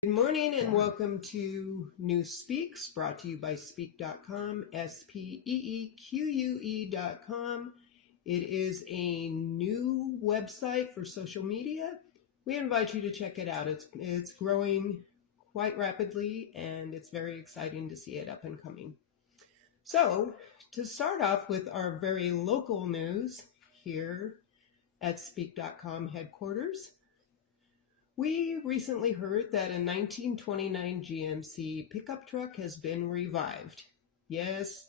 Good morning and welcome to Newspeaks, brought to you by speak.com, speeque.com. It is a new website for social media. We invite you to check it out. It's growing quite rapidly and it's very exciting to see it up and coming. So, to start off with our very local news here at speak.com headquarters, we recently heard that a 1929 GMC pickup truck has been revived. Yes,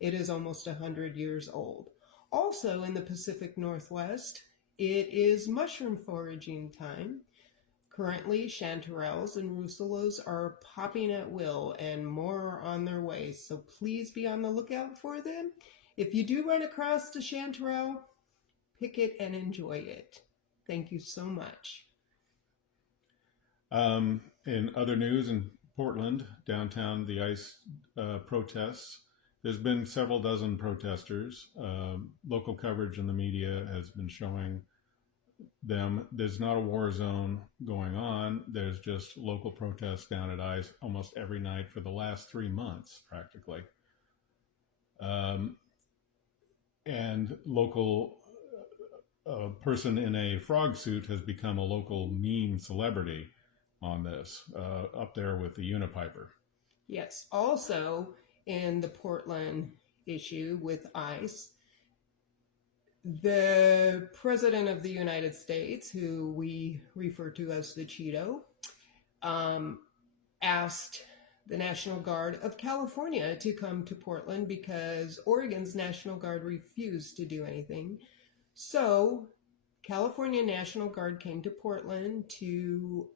it is almost 100 years old. Also in the Pacific Northwest, it is mushroom foraging time. Currently, chanterelles and russulos are popping at will and more are on their way, so please be on the lookout for them. If you do run across the chanterelle, pick it and enjoy it. Thank you so much. In other news, in Portland, downtown, the ICE protests, there's been several dozen protesters. Local coverage in the media has been showing them. There's not a war zone going on. There's just local protests down at ICE almost every night for the last 3 months, practically. And local person in a frog suit has become a local meme celebrity on this, up there with the Unipiper. Yes. Also, in the Portland issue with ICE, the President of the United States, who we refer to as the Cheeto, asked the National Guard of California to come to Portland because Oregon's National Guard refused to do anything. So, California National Guard came to Portland to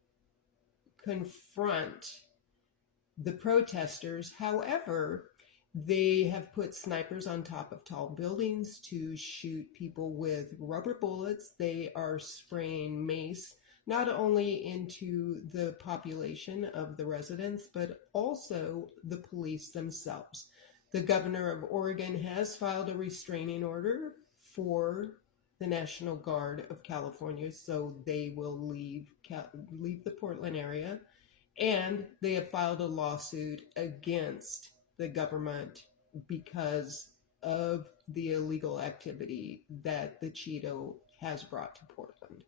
confront the protesters. However, they have put snipers on top of tall buildings to shoot people with rubber bullets. They are spraying mace not only into the population of the residents, but also the police themselves. The governor of Oregon has filed a restraining order for the National Guard of California, so they will leave the Portland area, and they have filed a lawsuit against the government because of the illegal activity that the Cheeto has brought to Portland.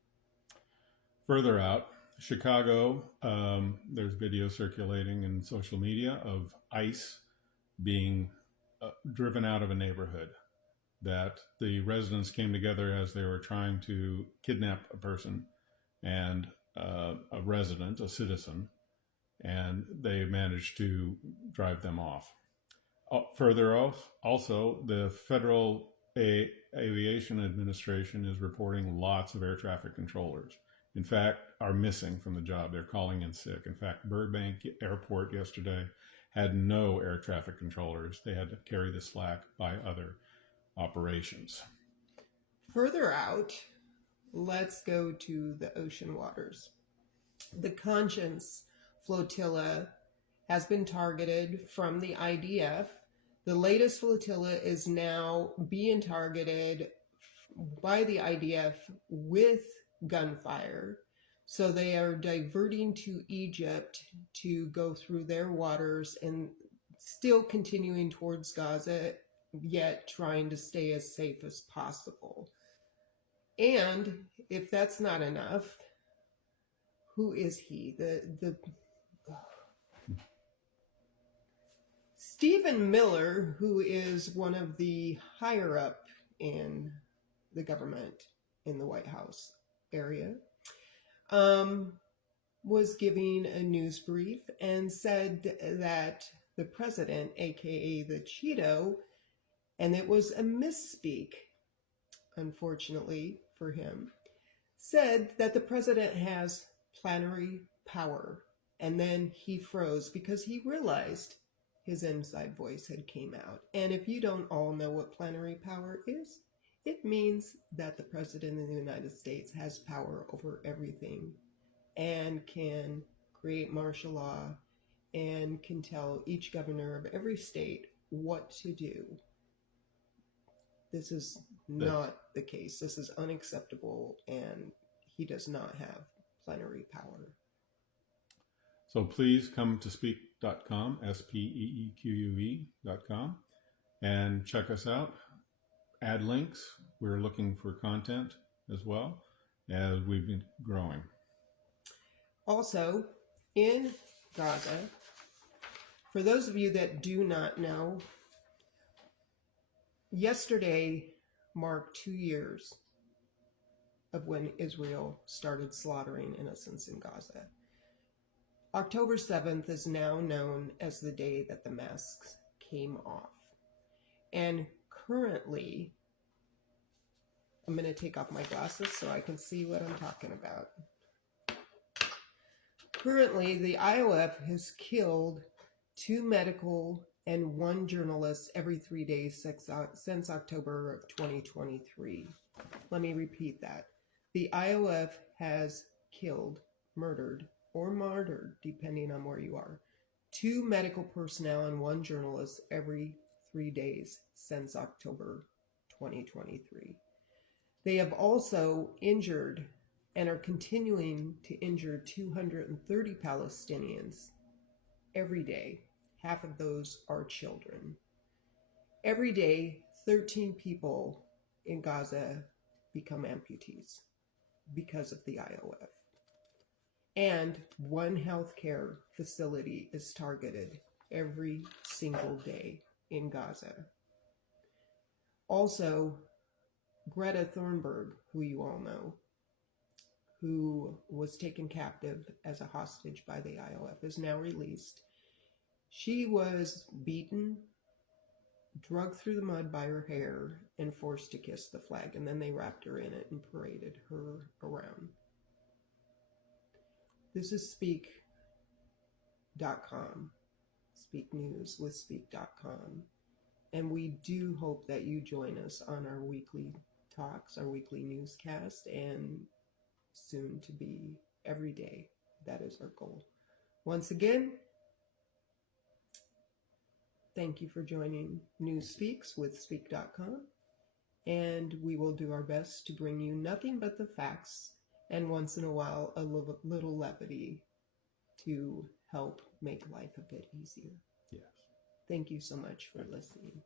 Further out, Chicago, there's video circulating in social media of ICE being driven out of a neighborhood, that the residents came together as they were trying to kidnap a person and a resident, a citizen, and they managed to drive them off. Further off, also, the Federal Aviation Administration is reporting lots of air traffic controllers. In fact, are missing from the job. They're calling in sick. In fact, Burbank Airport yesterday had no air traffic controllers. They had to carry the slack by other operations. Further out, let's go to the ocean waters. The Conscience flotilla has been targeted from the IDF. The latest flotilla is now being targeted by the IDF with gunfire. So they are diverting to Egypt to go through their waters and still continuing towards Gaza, yet trying to stay as safe as possible. And if that's not enough, who is he? Stephen Miller, who is one of the higher up in the government in the White House area, was giving a news brief and said that the president, aka the Cheeto, and it was a misspeak, unfortunately for him, said that the president has plenary power. And then he froze because he realized his inside voice had came out. And if you don't all know what plenary power is, it means that the president of the United States has power over everything and can create martial law and can tell each governor of every state what to do. This is not the case. This is unacceptable, and he does not have plenary power. So please come to speeque.com, speeque.com, and check us out. Add links. We're looking for content as well as we've been growing. Also, in Gaza, for those of you that do not know, yesterday marked 2 years of when Israel started slaughtering innocents in Gaza. October 7th is now known as the day that the masks came off. And currently, I'm going to take off my glasses so I can see what I'm talking about. Currently, the IOF has killed 2 medical and 1 journalist every 3 days since October of 2023. Let me repeat that. The IOF has killed, murdered, or martyred, depending on where you are, 2 medical personnel and 1 journalist every 3 days since October 2023. They have also injured and are continuing to injure 230 Palestinians every day. Half of those are children. Every day, 13 people in Gaza become amputees because of the IOF. And 1 healthcare facility is targeted every single day in Gaza. Also, Greta Thunberg, who you all know, who was taken captive as a hostage by the IOF, is now released. She was beaten, drugged through the mud by her hair, and forced to kiss the flag, and then they wrapped her in it and paraded her around. This is speak.com, Speak News with speak.com, and we do hope that you join us on our weekly talks, our weekly newscast, and soon to be every day. That is our goal. Once again, thank you for joining News Speaks with speak.com, and we will do our best to bring you nothing but the facts and once in a while a little levity to help make life a bit easier. Yes. Thank you so much for listening.